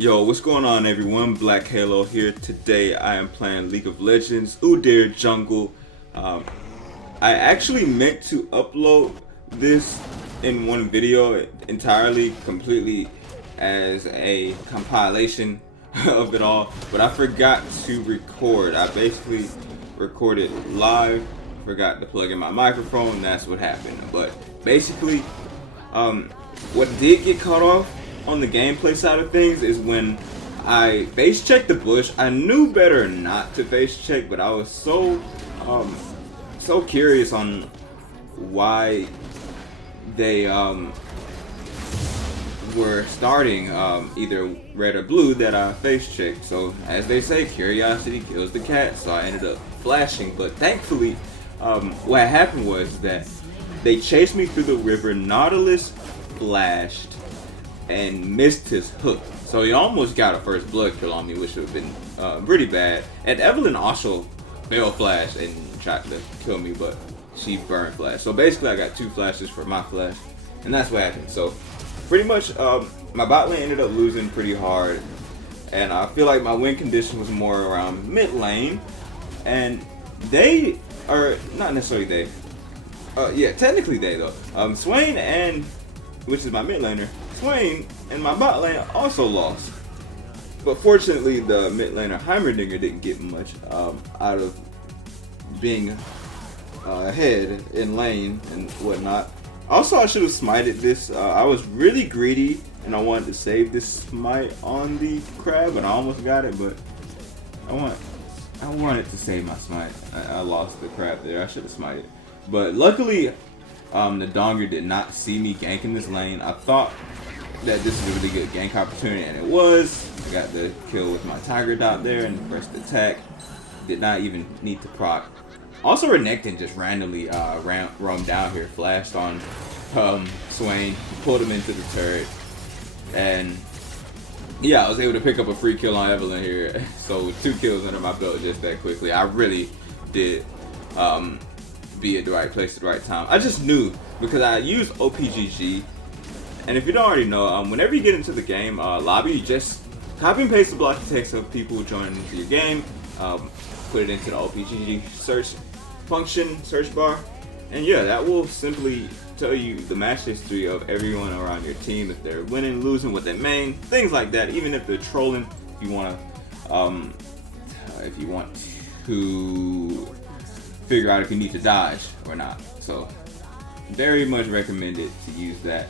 Yo, what's going on everyone? Black Halo here. Today I am playing League of Legends, Udyr Jungle. Um, I actually meant to upload this in one video entirely, completely as a compilation of it all, but I forgot to record. I basically recorded live, forgot to plug in my microphone, and that's what happened. But basically, what did get cut off on the gameplay side of things is when I face checked the bush. I knew better not to face check, but I was so curious on why they were starting either red or blue that I face checked. So as they say, curiosity kills the cat. So I ended up flashing, but thankfully what happened was that they chased me through the river. Nautilus flashed and missed his hook, so he almost got a first blood kill on me, which would have been pretty bad. And Evelyn also failed flash and tried to kill me, but she burned flash. So basically I got two flashes for my flash, and that's what happened. So pretty much my bot lane ended up losing pretty hard, and I feel like my win condition was more around mid lane, and they are not necessarily they. Yeah, technically they though. Swain and, which is my mid laner, Swain and my bot lane also lost. But fortunately, the mid laner Heimerdinger didn't get much out of being ahead in lane and whatnot. Also, I should have smited this. I was really greedy and I wanted to save this smite on the crab, and I almost got it, but I wanted to save my smite. I lost the crab there. I should have smited. But luckily, the Donger did not see me ganking this lane. I thought that this was a really good gank opportunity, and it was. I got the kill with my Tiger Dot there and pressed attack. Did not even need to proc. Also, Renekton just randomly roamed down here, flashed on Swain, pulled him into the turret, and yeah, I was able to pick up a free kill on Evelyn here. So with 2 kills under my belt just that quickly, I really did be at the right place at the right time. I just knew because I used OPGG, and if you don't already know, whenever you get into the game lobby, you just copy and paste the block of text of people joining into your game, put it into the OPGG search function, search bar, and yeah, that will simply tell you the match history of everyone around your team, if they're winning, losing, what they main, things like that. Even if they're trolling, if you want to figure out if you need to dodge or not. So very much recommended to use that.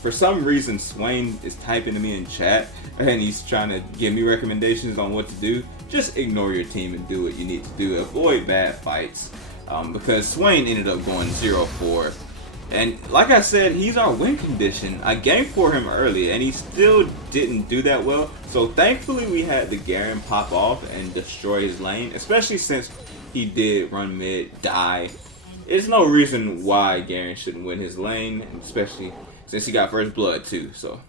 For some reason, Swain is typing to me in chat and he's trying to give me recommendations on what to do. Just ignore your team and do what you need to do. Avoid bad fights, because Swain ended up going 0-4. And like I said, he's our win condition. I ganked for him early and he still didn't do that well. So thankfully we had the Garen pop off and destroy his lane, especially since he did run mid, die. There's no reason why Garen shouldn't win his lane, especially since he got first blood too. So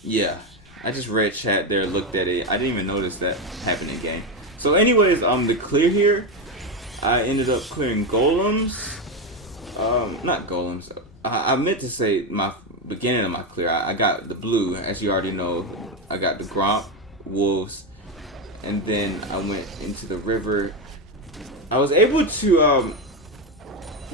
yeah, I just read chat there, looked at it. I didn't even notice that happened in game. So anyways, the clear here, I ended up clearing golems. Not golems. I meant to say my beginning of my clear. I got the blue, as you already know. I got the Gromp, wolves, and then I went into the river. I was able to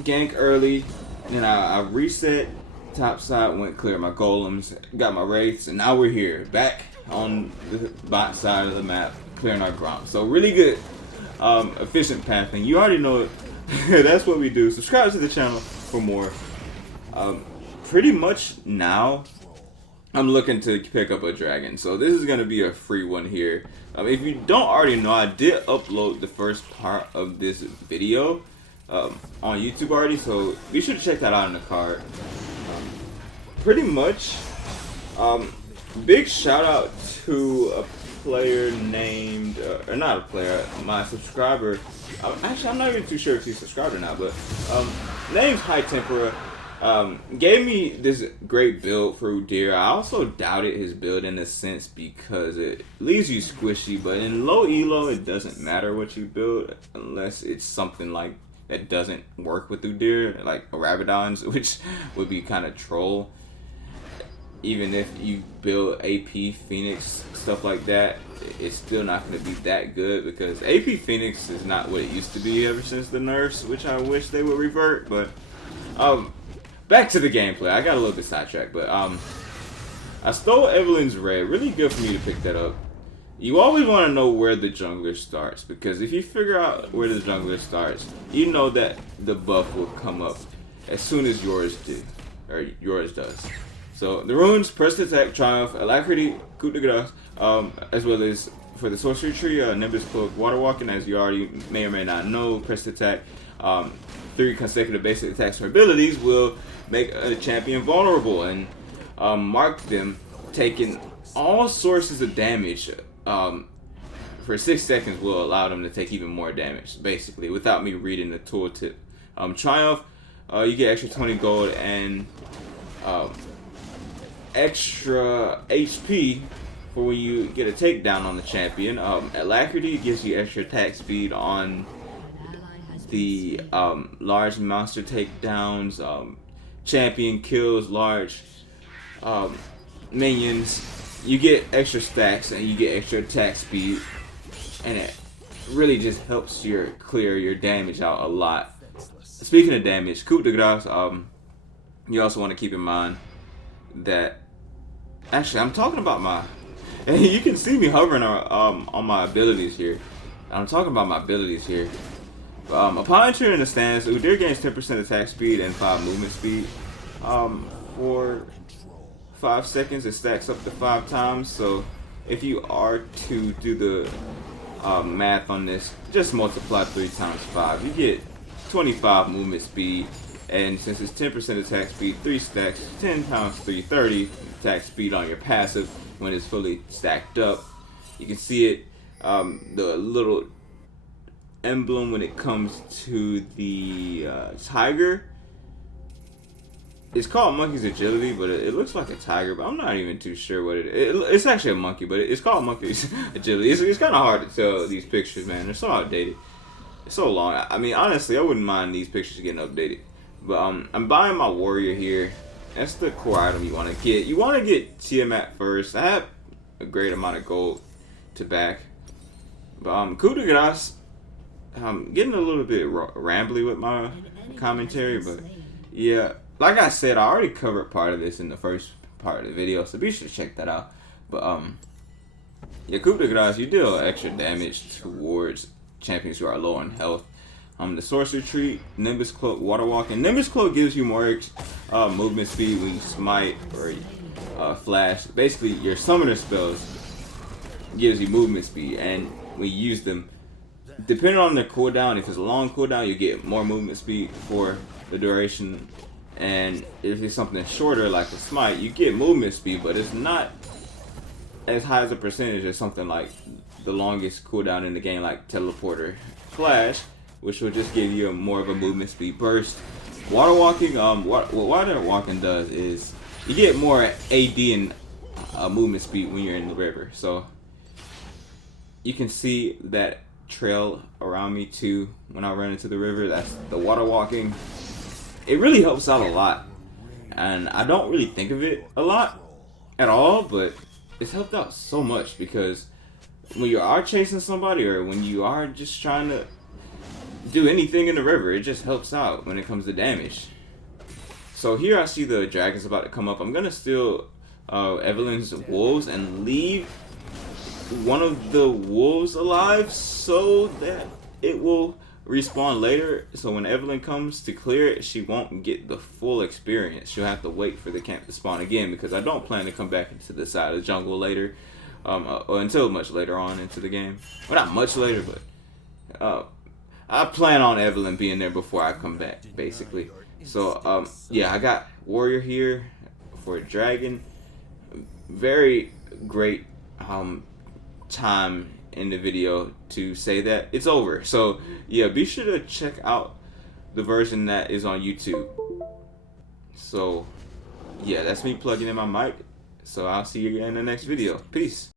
gank early, and then I reset top side, went clear my golems, got my wraiths, and now we're here back on the bot side of the map, clearing our Gromp. So really good, efficient pathing. You already know it. That's what we do. Subscribe to the channel for more. Pretty much now I'm looking to pick up a dragon, so this is gonna be a free one here. If you don't already know, I did upload the first part of this video on YouTube already, so be sure to check that out in the card. Pretty much, big shout out to a player named, or not a player, my subscriber. Actually, I'm not even too sure if he's subscribed or not, but name's High Tempera. Gave me this great build for Udyr. I also doubted his build in a sense because it leaves you squishy, but in low elo it doesn't matter what you build unless it's something like that doesn't work with Udyr, like Rabadons, which would be kind of troll. even if you build AP Phoenix, stuff like that, it's still not going to be that good because AP Phoenix is not what it used to be ever since the nerfs, which I wish they would revert. But back to the gameplay. I got a little bit sidetracked, but I stole Evelyn's Red. Really good for me to pick that up. You always want to know where the jungler starts, because if you figure out where the jungler starts, you know that the buff will come up as soon as yours does. So the runes: Press Attack, Triumph, Alacrity, Coup de Grace, as well as for the sorcery tree, Nimbus Cloak, Water Walking. As you already may or may not know, Press Attack, 3 consecutive basic attacks or abilities will make a champion vulnerable and mark them taking all sources of damage for 6 seconds will allow them to take even more damage, basically, without me reading the tooltip. Triumph, you get extra 20 gold and extra HP for when you get a takedown on the champion. Alacrity gives you extra attack speed on the large monster takedowns. Champion kills large minions. You get extra stacks and you get extra attack speed, and it really just helps clear your damage out a lot. Speaking of damage, Coup de Grace, you also want to keep in mind that, actually, I'm talking about my, and you can see me hovering on my abilities here. I'm talking about my abilities here. Upon entering the stance, Udyr gains 10% attack speed and 5 movement speed. For 5 seconds, it stacks up to 5 times. So if you are to do the math on this, just multiply 3 times 5. You get 25 movement speed, and since it's 10% attack speed, 3 stacks, 10 times 3, 30 attack speed on your passive when it's fully stacked up. You can see it, the little emblem when it comes to the tiger. It's called Monkey's Agility, but it looks like a tiger, but I'm not even too sure what it is. It's actually a monkey, but it's called Monkey's Agility. It's kind of hard to tell these pictures, man. They're so outdated. It's so long. I mean, honestly, I wouldn't mind these pictures getting updated. But I'm buying my warrior here. That's the core item you want to get. You want to get Tiamat first. I have a great amount of gold to back. But Coup de Grace, I'm getting a little bit rambly with my commentary, but yeah. Like I said, I already covered part of this in the first part of the video, so be sure to check that out. But yeah, Coup de Grace, you deal extra damage towards champions who are low on health. The sorcery tree, Nimbus Cloak, Water Walking. Nimbus Cloak gives you more movement speed when you smite or flash. Basically, your summoner spells gives you movement speed, and when you use them, depending on their cooldown, if it's a long cooldown, you get more movement speed for the duration. And if it's something shorter like a smite, you get movement speed, but it's not as high as a percentage as something like the longest cooldown in the game, like Teleporter Flash, which will just give you more of a movement speed burst. Water Walking, what Water Walking does is you get more AD and movement speed when you're in the river. So you can see that trail around me too when I run into the river. That's the Water Walking. It really helps out a lot, and I don't really think of it a lot at all, but it's helped out so much, because when you are chasing somebody or when you are just trying to do anything in the river, it just helps out when it comes to damage. So here I see the dragons about to come up. I'm gonna steal Evelyn's wolves and leave one of the wolves alive so that it will respawn later. So when Evelyn comes to clear it, she won't get the full experience. She'll have to wait for the camp to spawn again, because I don't plan to come back into the side of the jungle later, or until much later on into the game. Well, not much later, but I plan on Evelyn being there before I come back, basically. So yeah, I got warrior here for a dragon. Very great time in the video to say that it's over. So yeah, be sure to check out the version that is on YouTube. So yeah, that's me plugging in my mic. So I'll see you in the next video. Peace.